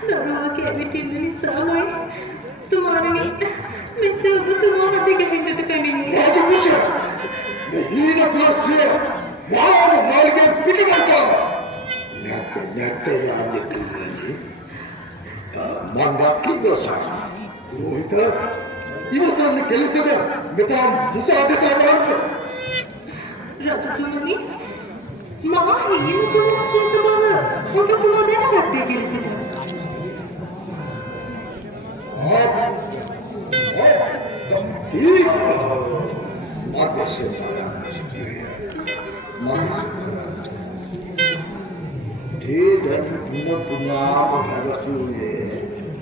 දරුවා කැවිටින්න නිසාමයි තුමාණනි මෙසේ ඔබතුමා හද ගැහෙන්නට පැමිණියේ. රාජපුරුෂ මේ හීන ප්‍රශ්නය වාම මාර්ගයේ පිටිගන්නවා. නැත්te යන්නේ කියන්නේ මන්දා කිව්වසා. මොහිත ඉවසන්න කෙලෙසද මෙතන මුසාදසාවන්ත. රජතුමනි මා හීන කුස්සියක බව ඔබතුමා දැනගත්තේ කෙලෙසද?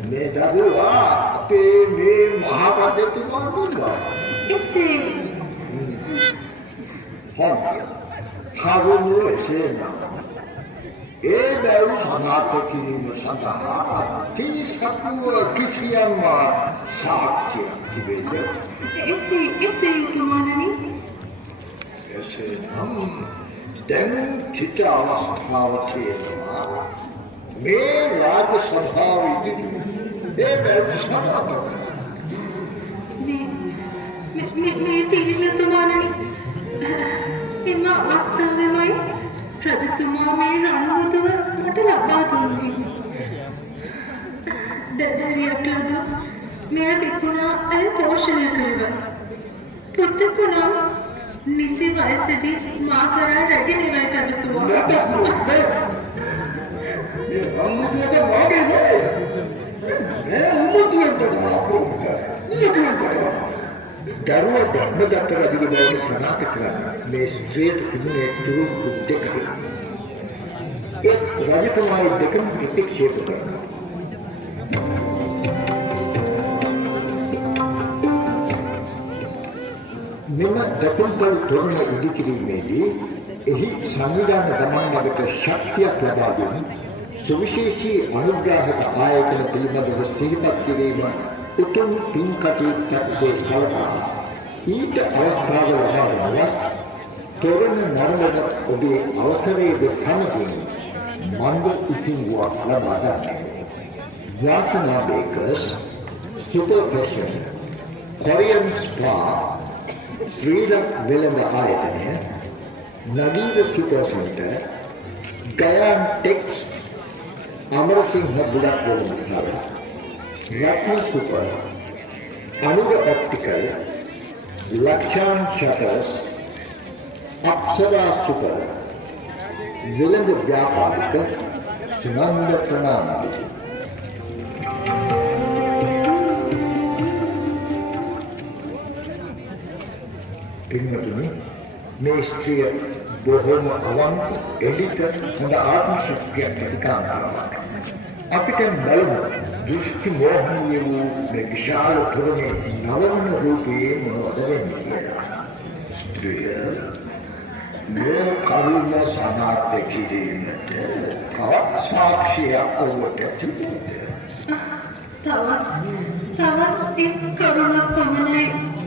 මේ දරුවා අපේ මේ මහපතිතුමා දුන්නා. එසේ කරුණු එසේ නම් ඒ බැව් සනාථ කිරීම සඳහා තිසකුව කිසියම් සාක්ෂියක් තිබෙද? එසේ තුමාණනි. එසේ නම් දැන් චිත්ත අවස්ථාව තියෙනවා මේ රාජ සභාව ඉදිරියේ ඒ බැව් සනාථ මේ තීරණ තුමාණනි එම අවස්ථාවේමයි රජතුමා මේ රණවතුව මට ලබා දුන්නේ. දැරියක් ලද මෙය විකුණා ඇය පෝෂණය කරව. පුතෙකුණා නිසි වයසේදී මා කරා රැගෙන ඉවයි පැවසුවා. මේ රණවතුවද මාගේ නෙවෙයි. මේ උමුතුවෙන්ද මාපොන්ද. දරුවා බ්‍රහ්මදත්ත රජුගේ බවට සනාථ කරන මේ ස්ත්‍රියට තිබුණේ තුරුපු දෙකයි. එක් රජතුමායි දෙකම ප්‍රතික්ෂේප කරනවා. මෙම දතුම්පල් තොරණ ඉදිකිරීමේදී එහි සංවිධාන ගමන්වලට ශක්තියක් ලබා දෙන සුවිශේෂී අනුග්‍රාහක ආයතන පිළිබඳව සිහිපත් කිරීම උතුම් පින්කටයුත්තක්සේ සලකා ඊට අවස්ථාව ලබා දෙනවස් තොරණ නරඹන ඔබේ අවසරයේද සමගින් මන්ද ඉසිංගුවක් ලබා ගන්න. වාසනා බේකර්ස් සුපර් ෆැෂන් කොරියන් ස්පා ශ්‍රීලංක වෙළඳ ආයතනය නගීර සුපර් සෙන්ටර් ගයාන් ටෙක්ස් අමරසිංහ බුලත් වෝමසාර Ratna Super, Anuga Optical, Lakshan Shutters, Apsara Super, Vilanda Vyaparika, Sunanda Pranam. පින්වතුනි මේ ස්ත්‍රිය බොහෝම අවංක එඩිටර් හොඳ ආත්ම ශක්තියක් ඇති කාන්තාවක්. අපිට බලමු දෘෂ්ටි මෝහනීය වූ මේ විශාල තොරණේ නවවන රූපයේ මොනවද වෙන්නේ කියලා. ස්ත්‍රිය මේ කරුණ සනාථ කිරීමට තවත් සාක්ෂියක් ඔබට තිබෙනවා. තවත් එක් කරුණක් පමණයි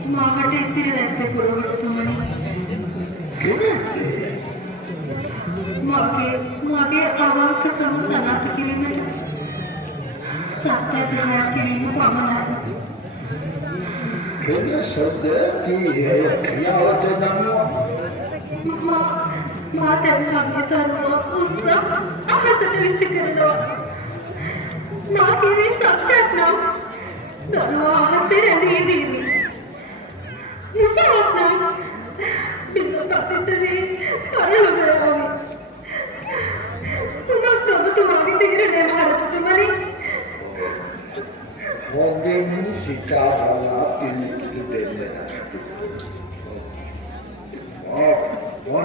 මාවට ඉතිරි නැත්තේ පුරවතුමනි. මගේ අවංකකම සනාථ කිරීමට සත්‍යග්‍රහණය කිරීම පමණයි. කෙනෙකුට කීයේ ක්‍රියාවට නම් මා දැන් කම්පිටර් උස්ස අහසට විසි කරනවා. මා කිව්වේ සත්‍යයක් නම් දරුවා අහසේ රැඳී ඉන්නේ. මුසාවක් නම් පිටපතේ පරලෝකයෝමි. තුමාගේ තීරණය මහරජතුමනි. හොඳින් සිතාලා පිළිතුරු දෙන්න.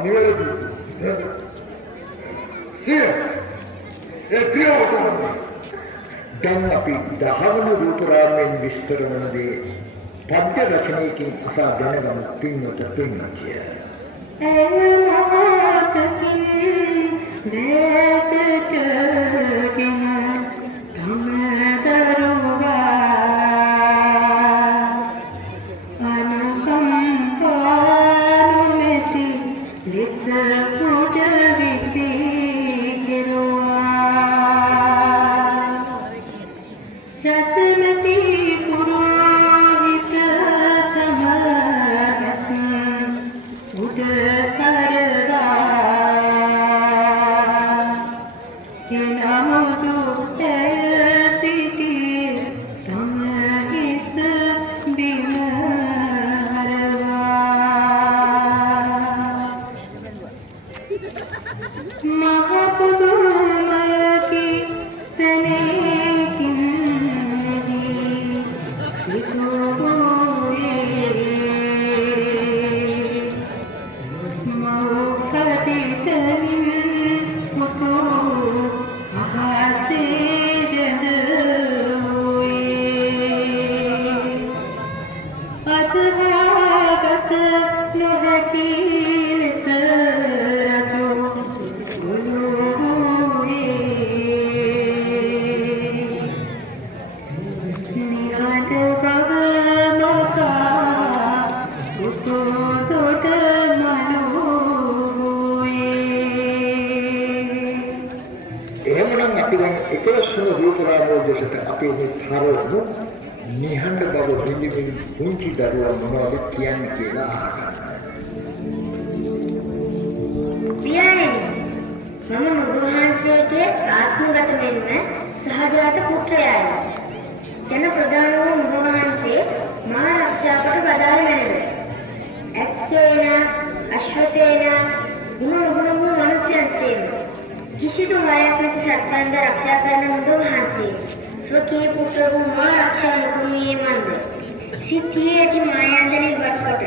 නිවැරදි. සිය ඒ ක්‍රියාවතම දැන් අපි දහවන රූපරාමයෙන් විස්තර වන දේ පද්‍ය රචනයකින් අසා දැනගමු පින්වත පින්වතිය. නමුදු ඇසිතී තම හිස බිම හරවා මහපුදුමයකි සැනේකින් එහෙමනම් අපි දැන් 11 රූපරාමෝ දෙසට අපේ මේ තරවු නිහඬ බව බිලිමින් පුංචි දරුවා මොනවද කියන්නේ කියලා අහගන්න. පියාණෙනි, මම නුඹවහන්සේගේ ආත්මගත මෙන්ම සහජාත පුත්‍රයාය. ජන ප්‍රධාන වූ නුඹවහන්සේ මා රක්ෂා කොට බදාළ මැනව. ඇත්සේනා, අශ්වසේනා, ගුණ වූ මනුෂ්‍යයන් සේම කිසිදු හරයක් නැති සත්වන්ද රක්ෂා කරන නුඹවහන්සේ ස්වකීය පුත්‍ර වූ මා රක්ෂා නොකරන්නේ මන්ද? සිද්ධියේ ඇති මායාන්දන ඉවත් කොට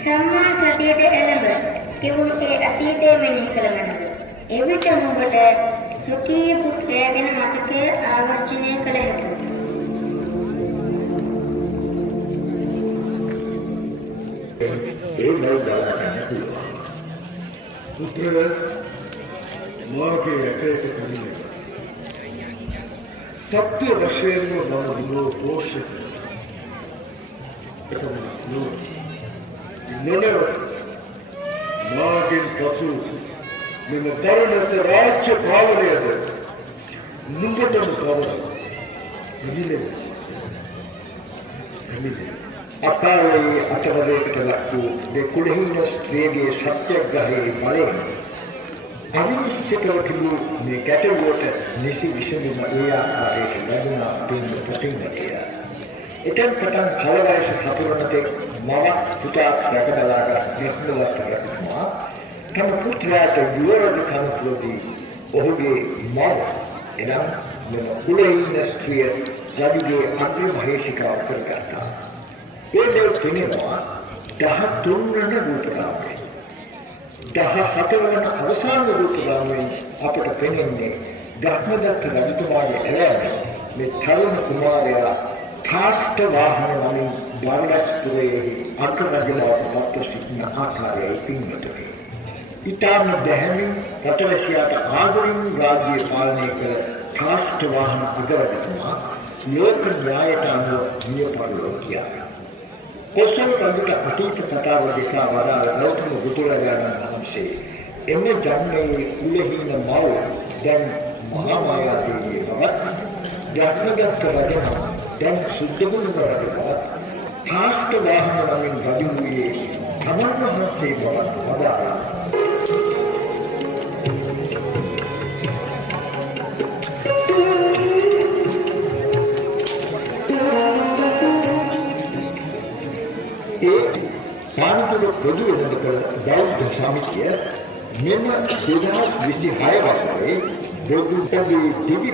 සම්මා සතියට එළඹ කෙවුණු ඒ අතීතයේ මෙනෙහි කළමද? එවිට ඔබට ස්වකීය පුත්‍රයා ගැන මතකය ආවර්ජනය කළ හැකියි. ඒ නෝ බලන්න පුළුවන්. පුත්‍ර මාගේ යකේට කන්නේ සත්‍ය වශයෙන්ම මම දුරෝ පෝෂක නොනව මාගෙන් පසු මෙම දරණස රාජ්‍ය පාලනයද නුඹටම කවද අකාලයේ අතවරයකට ලක් වූ දෙකුලහින ස්ත්‍රියගේ සත්‍යග්‍රහයේ බලයෙන් අවිනිශ්චිතව තිබූ මේ ගැටලුවට නිසි විසඳුම ඒ ආකාරයට ලැබුණා පින්වතුන්ගේ. එතෙන් පටන් කලවයස සතුරනතෙක් මවක් පුතාත් රැකබලාගත් නිර්මලත් රැකතුමා තම පුත්‍රයාට යුවරදිකම් ප්‍රදී ඔහුගේ මව එනම් මෙම කුලහින ස්ත්‍රිය රජුගේ අග්‍රමහේෂිකාව කරගත්තා. ඒ දෙව් කෙනෙකුවා 13 වන රූපරාමයේ 14 වන අවසාන රූපරාමයෙන් අපට පෙනෙන්නේ බ්‍රහ්මදත්ත රජතුමාගේ ඇලෑම මේ තරුණ කුමාරයා ථාස්ත වාහන නමින් බාරලස්පුරයේ අග්‍රරජුලාට පත්ව සිටින ආකාරයයි පින්වතුනි. ඊටම දැහැමින් රටවැසියාට ආදරෙන් රාජ්‍ය පාලනය කළ ථාස්ත වාහන අගරජතුමා ලෝක න්‍යායට අනුව නියපරලෝ ගියා. කොසල් රජුට අතීත කතාව දෙසා වදාළ ගෞතම බුදුරජාණන් වහන්සේ එම ජන්මයේ කුලහින මව දැන් මහා මායා දේවිය බවත් බ්‍රහ්මදත්ත රජුම දැන් සුද්ධගුණ රජු බවත් ථාස්ත වාහන නමින් රජු වූයේ තමන් වහන්සේ බවත් වදාළා. පානදුර පොදු වෙනද කළ බෞද්ධ සමිතිය මෙම 2026 වසරේ බෞද්ධ දිවි